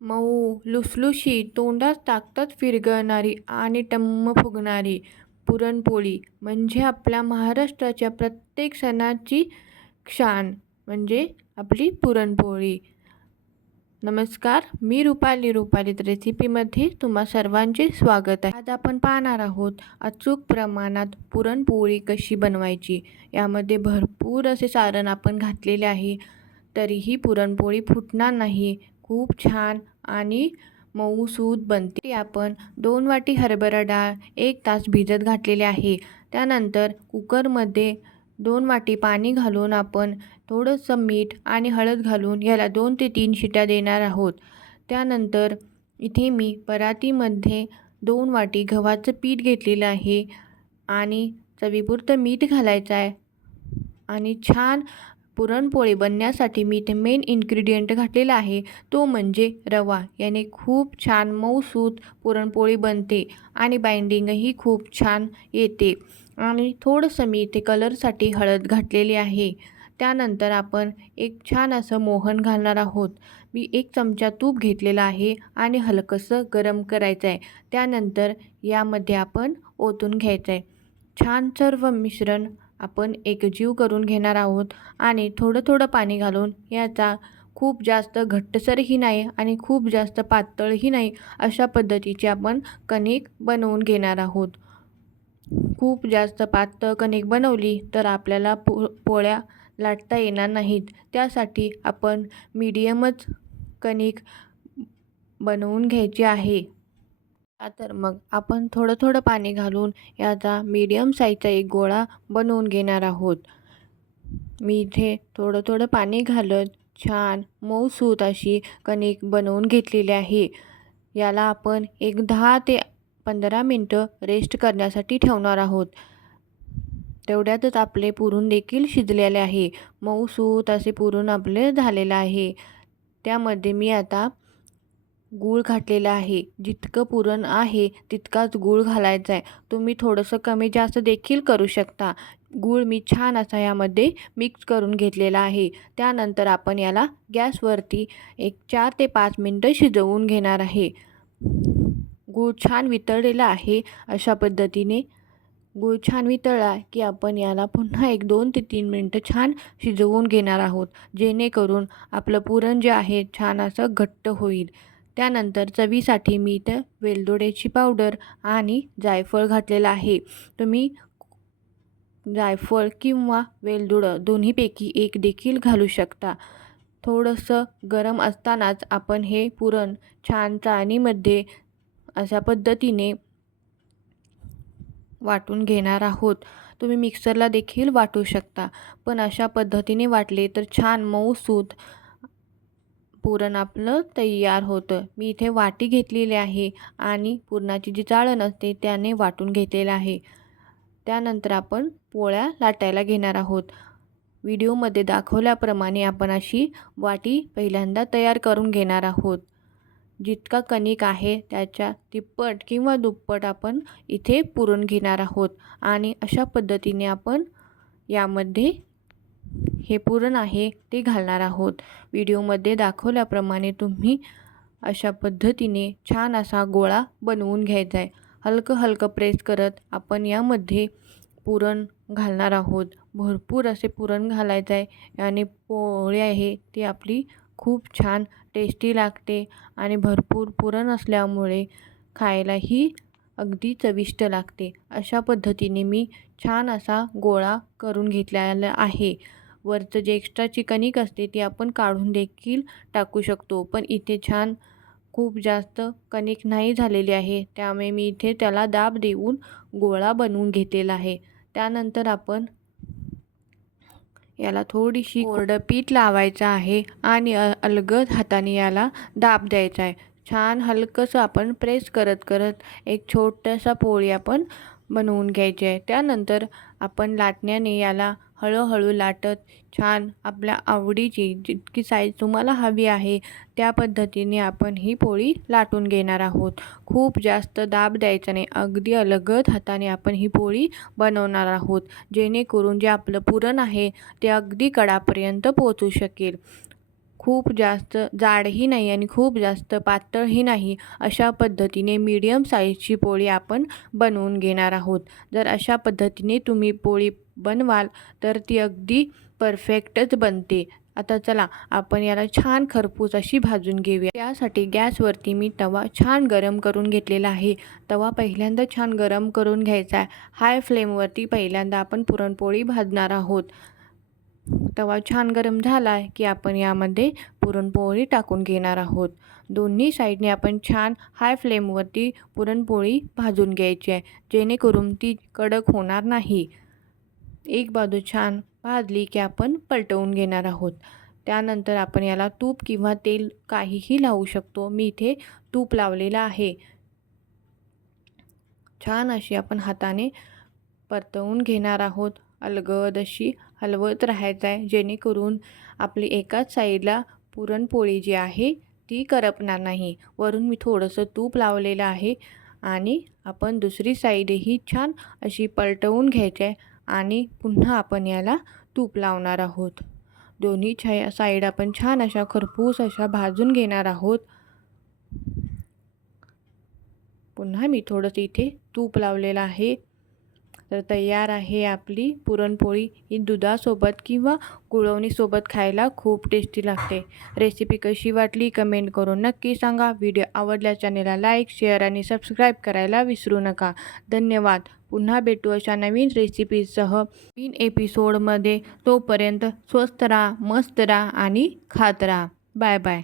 मऊ, लुसलुशीत, तोंडात टाकताच विरघळणारी आणि टम्म फुगणारी पुरणपोळी म्हणजे आपल्या महाराष्ट्राच्या प्रत्येक सणाची शान म्हणजे आपली पुरणपोळी. नमस्कार, मी रुपालीत रेसिपीमध्ये तुम्हा सर्वांचे स्वागत आहे. आज आपण पाहणार आहोत अचूक प्रमाणात पुरणपोळी कशी बनवायची. यामध्ये भरपूर असे सारण आपण घातलेले आहे, तरीही पुरणपोळी फुटणार नाही. खूप छान आणि मऊसूद बनते. आपण 2 वाटी हरभरा डाळ 1 तास भिजत घातलेले आहे. त्यानंतर कुकरमध्ये 2 वाटी पाणी घालून आपण थोडंसं मीठ आणि हळद घालून याला 2 ते 3 शिट्या देणार आहोत. त्यानंतर इथे मी परातीमध्ये 2 वाटी गव्हाचं पीठ घेतलेलं आहे आणि चवीपुरतं मीठ घालायचं आहे. आणि छान पुरणपोळी बनण्यासाठी मी इथे मेन इन्ग्रेडियंट घातलेला आहे, तो म्हणजे रवा. याने खूप छान मऊसूत पुरणपोळी बनते आणि बाइंडिंगही खूप छान येते. आणि थोडंसं मी इथे कलरसाठी हळद घातलेली आहे. त्यानंतर आपण एक छान असं मोहन घालणार आहोत. मी 1 चमचा तूप घेतलेला आहे आणि हलकंसं गरम करायचं आहे. त्यानंतर यामध्ये आपण ओतून घ्यायचं आहे. छान सर्व मिश्रण आपण एकजीव करून घेणार आहोत आणि थोडं थोडं पाणी घालून याचा खूप जास्त घट्टसरही नाही आणि खूप जास्त पातळही नाही अशा पद्धतीचे आपण कणिक बनवून घेणार आहोत. खूप जास्त पातळ कणिक बनवली तर आपल्याला पोळ्या लाटता येणार नाहीत. त्यासाठी आपण मीडियमच कणिक बनवून घ्यायची आहे. तर मग आपण थोडं थोडं पाणी घालून याचा मीडियम साईजचा एक गोळा बनवून घेणार आहोत. मी इथे थोडं थोडं पाणी घालत छान मऊसूत अशी कणिक बनवून घेतलेली आहे. याला आपण एक 10 ते 15 मिनटं रेस्ट करण्यासाठी ठेवणार आहोत. तेवढ्यातच आपले पुरण देखील शिजलेले आहे. मऊसूत असे पुरण आपले झालेलं आहे. त्यामध्ये मी आता गूळ घातलेला आहे. जितकं पुरण आहे तितकाच गूळ घालायचा आहे. तुम्ही थोडंसं कमी जास्त देखील करू शकता. गूळ मी छान असा यामध्ये मिक्स करून घेतलेला आहे. त्यानंतर आपण याला गॅसवरती एक 4 ते 5 मिनटं शिजवून घेणार आहे. गूळ छान वितळलेला आहे. अशा पद्धतीने गूळ छान वितळला की आपण याला पुन्हा एक 2 ते 3 मिनटं छान शिजवून घेणार आहोत, जेणेकरून आपलं पुरण जे आहे छान असं घट्ट होईल. त्यानंतर चवीसाठी मी इथं वेलदोड्याची पावडर आणि जायफळ घातलेलं आहे. तुम्ही जायफळ किंवा वेलदोडं दोन्हीपैकी एक देखील घालू शकता. थोडंसं गरम असतानाच आपण हे पुरण छान चाळणीमध्ये अशा पद्धतीने वाटून घेणार आहोत. तुम्ही मिक्सरला देखील वाटू शकता, पण अशा पद्धतीने वाटले तर छान मऊसूत पुरण आपलं तयार होतं. मी इथे वाटी घेतलेली आहे आणि पुरणाची जी चाळण असते त्याने वाटून घेतलेलं आहे. त्यानंतर आपण पोळ्या लाटायला घेणार आहोत. व्हिडिओमध्ये दाखवल्याप्रमाणे आपण अशी वाटी पहिल्यांदा तयार करून घेणार आहोत. जितका कणिक आहे त्याच्या तिप्पट किंवा दुप्पट आपण इथे पुरण घेणार आहोत आणि अशा पद्धतीने आपण यामध्ये हे पुरण आहे ते घालणार आहोत. व्हिडिओमध्ये दाखवल्याप्रमाणे तुम्ही अशा पद्धतीने छान असा गोळा बनवून घ्यायचा आहे. हलकं हलकं प्रेस करत आपण यामध्ये पुरण घालणार आहोत. भरपूर असे पुरण घालायचं आहे आणि पोळी आहे ती आपली खूप छान टेस्टी लागते आणि भरपूर पुरण असल्यामुळे खायलाही अगदी चविष्ट लागते. अशा पद्धतीने मी छान असा गोळा करून घेतलेला आहे. वरचं जे एक्स्ट्राची कणिक असते ती आपण काढून देखील टाकू शकतो, पण इथे छान खूप जास्त कणिक नाही झालेली आहे, त्यामुळे मी इथे त्याला दाब देऊन गोळा बनवून घेतलेला आहे. त्यानंतर आपण याला थोडीशी कोरडं पीठ लावायचं आहे आणि अलगद हाताने याला दाब द्यायचा आहे. छान हलकंसं आपण प्रेस करत करत एक छोटासा पोळी आपण बनवून घ्यायची आहे. त्यानंतर आपण लाटण्याने याला हळूहळू लाटत छान आपल्या आवडीची जितकी साईज तुम्हाला हवी आहे त्या पद्धतीने आपण ही पोळी लाटून घेणार आहोत. खूप जास्त दाब द्यायचा नाही, अगदी अलगद हाताने आपण ही पोळी बनवणार आहोत, जेणेकरून जे आपलं पुरण आहे ते अगदी कडापर्यंत पोहोचू शकेल. खूप जास्त जाडही नाही आणि खूप जास्त पातळही नाही, अशा पद्धतीने मीडियम साईजची पोळी आपण बनवून घेणार आहोत. जर अशा पद्धतीने तुम्ही पोळी बनवाल तर ती अगदी परफेक्टच बनते. आता चला आपण याला छान खरपूस अशी भाजून घेऊया. त्यासाठी गॅसवरती मी तवा छान गरम करून घेतलेला आहे. तवा पहिल्यांदा छान गरम करून घ्यायचा आहे. हाय फ्लेमवरती पहिल्यांदा आपण पुरणपोळी भाजणार आहोत. तवा छान गरम झाला आहे की आपण यामध्ये पुरणपोळी टाकून घेणार आहोत. दोन्ही साईडने आपण छान हाय फ्लेमवरती पुरणपोळी भाजून घ्यायची आहे, जेणेकरून ती कडक होणार नाही. एक बाजू छान भाजली की आपण पलटवून घेणार आहोत. त्यानंतर आपण याला तूप किंवा तेल काहीही लावू शकतो. मी इथे तूप लावलेलं आहे. छान अशी आपण हाताने परतवून घेणार आहोत. अलगद अशी हलवत राहायचं आहे, जेणेकरून आपली एकाच साईडला पुरणपोळी जी आहे ती करपणार नाही. वरून मी थोडंसं तूप लावलेलं आहे आणि आपण दुसरी साईडही छान अशी पलटवून घ्यायची आहे आणि पुन्हा आपण याला तूप लावणार आहोत. दोन्ही साईड आपण छान अशा खरपूस अशा भाजून घेणार आहोत. पुन्हा मी थोडंसं इथे तूप लावलेलं आहे. तर तयार आहे आपली पुरणपोळी. ही दुधासोबत किंवा गुळवणीसोबत खायला खूप टेस्टी लागते. रेसिपी कशी वाटली कमेंट करून नक्की सांगा. व्हिडिओ आवडल्यास चॅनेलला लाईक, शेअर आणि सबस्क्राईब करायला विसरू नका. धन्यवाद. पुन्हा भेटू अशा नवीन रेसिपीसह नवीन एपिसोडमध्ये. तोपर्यंत स्वस्त राहा, मस्त राहा आणि खात राहा. Bye bye.